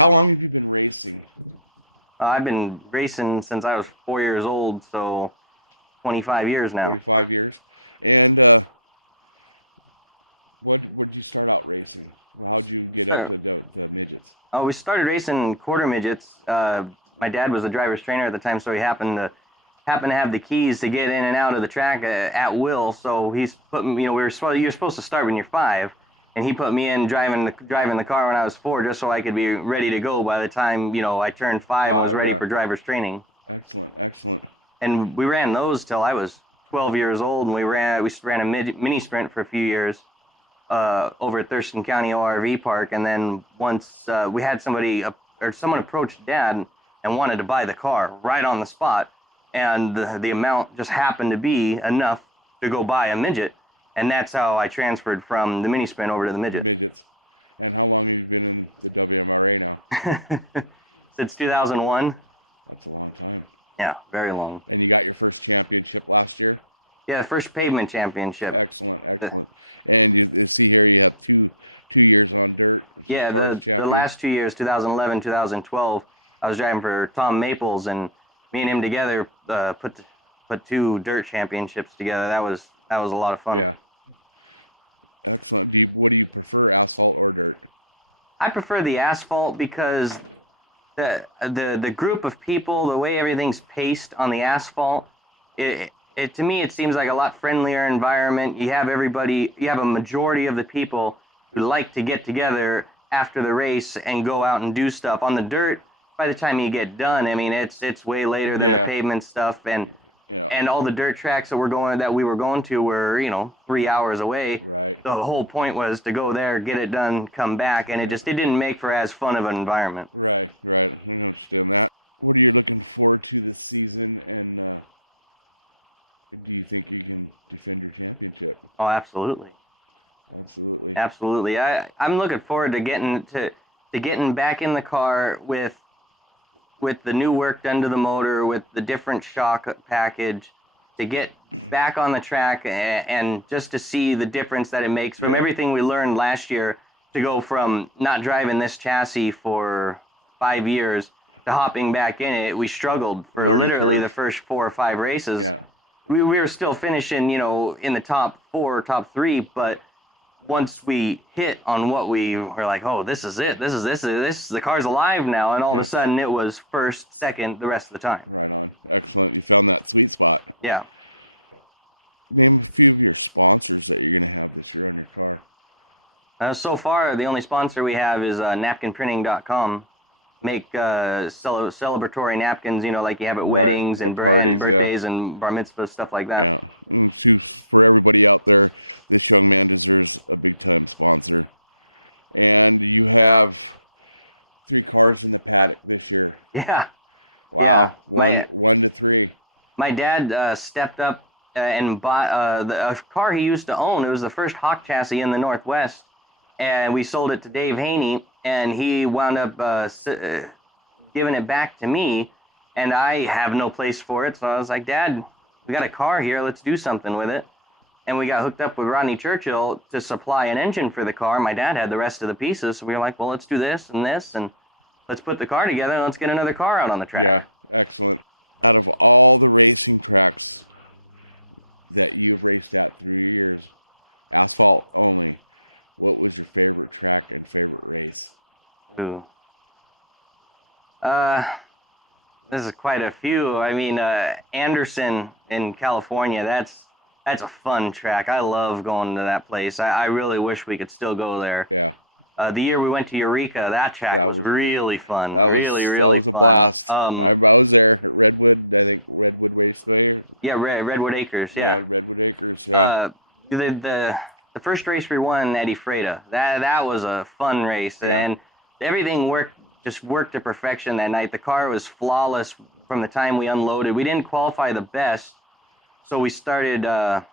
How long? I've been racing since I was 4 years old, so 25 years now. So, we started racing quarter midgets. My dad was a driver's trainer at the time, so he happened to have the keys to get in and out of the track at will. So he's put me, you're supposed to start when you're 5, and he put me in driving the car when I was 4, just so I could be ready to go by the time I turned 5 and was ready for driver's training. And we ran those till I was 12 years old, and we ran a mini sprint for a few years over at Thurston County ORV Park. And then once we had someone approached Dad and wanted to buy the car right on the spot, and the amount just happened to be enough to go buy a midget, and that's how I transferred from the mini sprint over to the midget. Since 2001. Yeah, very long. Yeah, the first pavement championship. The, yeah, the last 2 years, 2011, 2012, I was driving for Tom Maples, and me and him together put 2 dirt championships together. That was a lot of fun. Yeah. I prefer the asphalt because the group of people, the way everything's paced on the asphalt, it to me it seems like a lot friendlier environment. You have a majority of the people who like to get together after the race and go out and do stuff. On the dirt, by the time you get done, I mean it's way later than the Yeah. pavement stuff, and all the dirt tracks that we were going to were 3 hours away. So the whole point was to go there, get it done, come back, and it didn't make for as fun of an environment. Oh, absolutely. Absolutely. I'm looking forward to getting back in the car with the new work done to the motor, with the different shock package, to get back on the track and just to see the difference that it makes from everything we learned last year, to go from not driving this chassis for 5 years to hopping back in it. We struggled for literally the first 4 or 5 races. Yeah. We were still finishing, in the top 4, top 3, but once we hit on what we were like, oh, this is it. This is the car's alive now, and all of a sudden it was first, second, the rest of the time. Yeah. So far, the only sponsor we have is napkinprinting.com. Make celebratory napkins, like you have at weddings and birthdays and bar mitzvahs, stuff like that. Yeah. First, Yeah, yeah. My dad stepped up and bought a car he used to own. It was the first Hawk chassis in the Northwest, and we sold it to Dave Haney, and he wound up giving it back to me, and I have no place for it. So I was like, Dad, we got a car here. Let's do something with it. And we got hooked up with Rodney Churchill to supply an engine for the car. My dad had the rest of the pieces, so we were like, well, let's do this, and let's put the car together, and let's get another car out on the yeah. track. Ooh. Uh, this is quite a few. I mean, Anderson in California, that's a fun track. I love going to that place. I really wish we could still go there. The year we went to Eureka, that track was really fun. Really, really fun. Yeah, Redwood Acres, yeah. Uh, the first race we won at Ephrata, that was a fun race, and everything worked to perfection that night. The car was flawless from the time we unloaded. We didn't qualify the best, so we started. I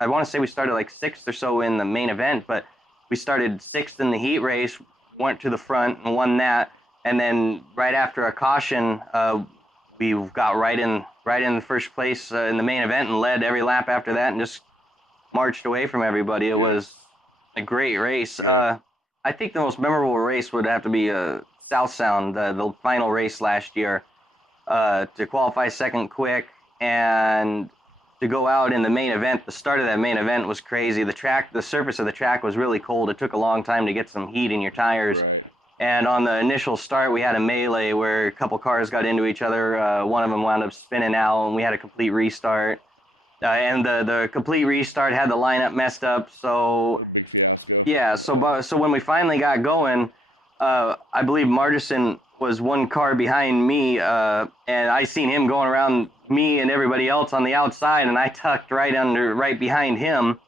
want to say we started like 6th or so in the main event, but we started 6th in the heat race, went to the front and won that, and then right after a caution, we got right in the first place in the main event and led every lap after that, and just marched away from everybody. A great race. I think the most memorable race would have to be South Sound, the final race last year. To qualify second quick and to go out in the main event. The start of that main event was crazy. The surface of the track was really cold. It took a long time to get some heat in your tires. Right. And on the initial start, we had a melee where a couple cars got into each other. One of them wound up spinning out, and we had a complete restart. And the complete restart had the lineup messed up. So yeah, so when we finally got going, I believe Margison was one car behind me, and I seen him going around me and everybody else on the outside, and I tucked right behind him.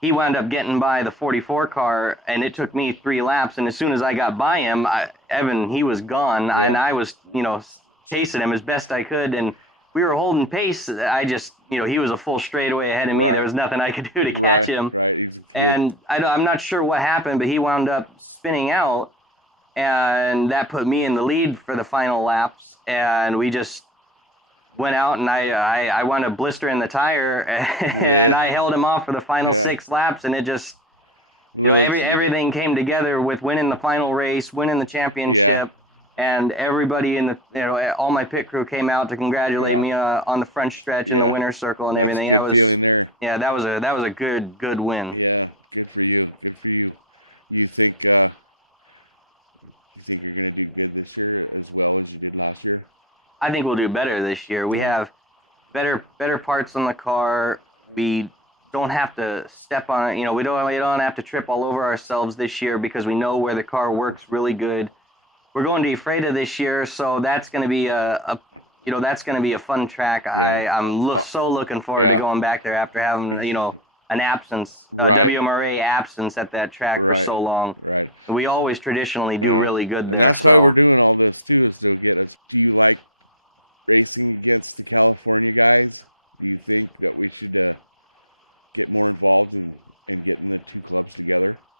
He wound up getting by the 44 car, and it took me 3 laps. And as soon as I got by him, Evan, he was gone, and I was, chasing him as best I could, and we were holding pace. I just, he was a full straightaway ahead of me. There was nothing I could do to catch him. And I'm not sure what happened, but he wound up spinning out, and that put me in the lead for the final laps. And we just went out, and I wound up blistering the tire, and I held him off for the final 6 laps. And it just, everything came together with winning the final race, winning the championship, and everybody in the, all my pit crew came out to congratulate me on the front stretch in the winner's circle and everything. That was, yeah, that was a good win. I think we'll do better this year. We have better parts on the car. We don't have to step on it. We don't have to trip all over ourselves this year because we know where the car works really good. We're going to Ephrata this year, so that's going to be that's going to be a fun track. I'm so looking forward to going back there after having an absence, WMRA absence at that track for so long. We always traditionally do really good there, so.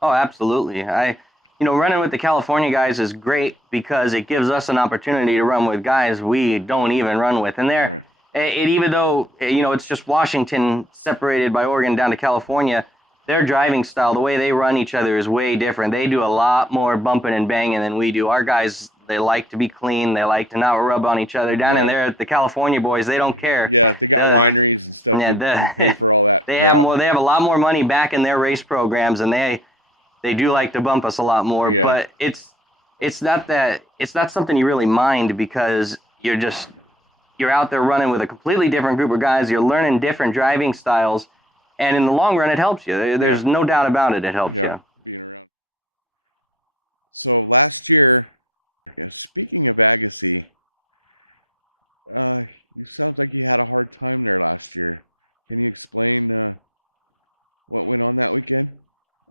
Oh, absolutely. Running with the California guys is great because it gives us an opportunity to run with guys we don't even run with. And even though, it's just Washington separated by Oregon down to California, their driving style, the way they run each other is way different. They do a lot more bumping and banging than we do. Our guys, they like to be clean. They like to not rub on each other. Down in there, the California boys, they don't care. They have a lot more money back in their race programs, and they do like to bump us a lot more, but it's not something you really mind because you're out there running with a completely different group of guys. You're learning different driving styles, and in the long run, it helps you. There's no doubt about it. It helps you.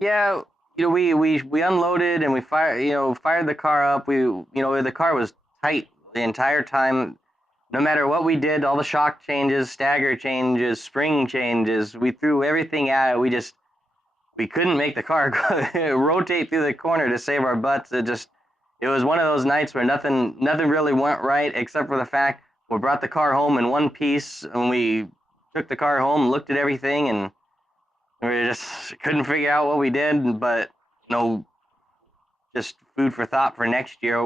Yeah, we unloaded and we fired the car up. The car was tight the entire time. No matter what we did, all the shock changes, stagger changes, spring changes, we threw everything at it. We couldn't make the car rotate through the corner to save our butts. It was one of those nights where nothing really went right except for the fact we brought the car home in one piece, and we took the car home, looked at everything, and we just couldn't figure out what we did. But no, just food for thought for next year.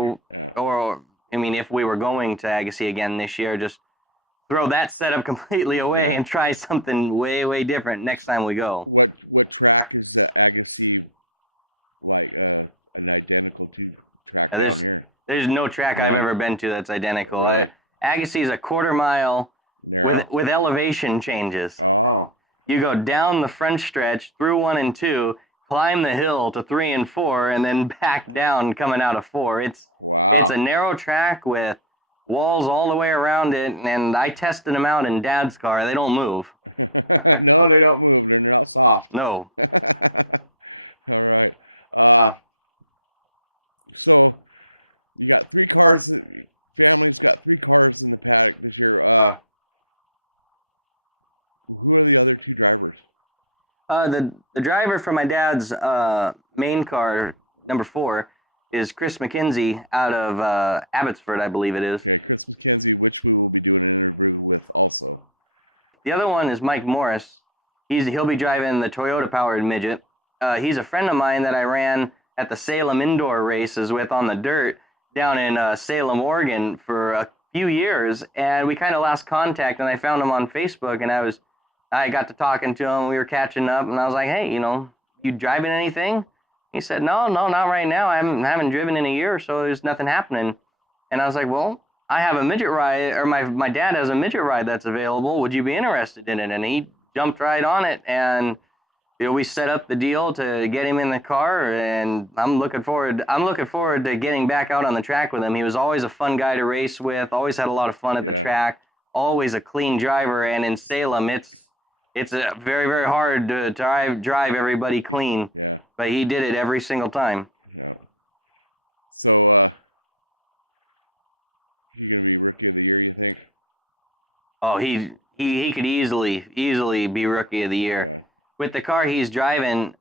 Or I mean, if we were going to Agassi again this year, just throw that setup completely away and try something way different next time we go. There's no track I've ever been to that's identical. Agassi is a quarter mile with elevation changes. Oh. You go down the front stretch through 1 and 2, climb the hill to 3 and 4, and then back down coming out of 4. It's a narrow track with walls all the way around it, and I tested them out in Dad's car. They don't move. No, they don't move. Oh. No. First, The driver for my dad's main car, number 4, is Chris McKenzie out of Abbotsford, I believe it is. The other one is Mike Morris. He'll be driving the Toyota-powered midget. he's a friend of mine that I ran at the Salem indoor races with on the dirt down in Salem, Oregon for a few years, and we kind of lost contact. And I found him on Facebook, and I got to talking to him. We were catching up, and I was like, "Hey, you driving anything?" He said, "No, no, not right now. I haven't driven in a year, so there's nothing happening." And I was like, "Well, I have a midget ride, or my dad has a midget ride that's available. Would you be interested in it?" And he jumped right on it, and we set up the deal to get him in the car, and I'm looking forward to getting back out on the track with him. He was always a fun guy to race with, always had a lot of fun at the track, always a clean driver. And in Salem, it's a very, very hard to drive everybody clean, but he did it every single time. Oh, he could easily be rookie of the year with the car he's driving.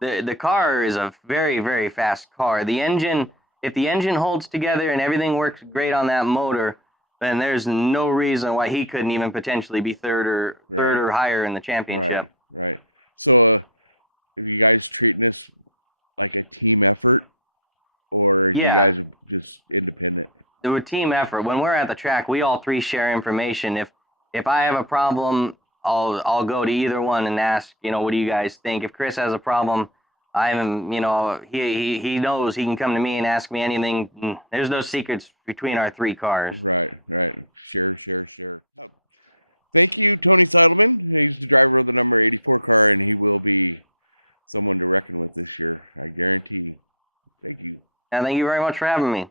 The car is a very, very fast car. If the engine holds together and everything works great on that motor, then there's no reason why he couldn't even potentially be third or higher in the championship. Yeah, the team effort. When we're at the track, we all three share information. If I have a problem, I'll go to either one and ask, what do you guys think? If Chris has a problem, he knows he can come to me and ask me anything. There's no secrets between our three cars. And thank you very much for having me.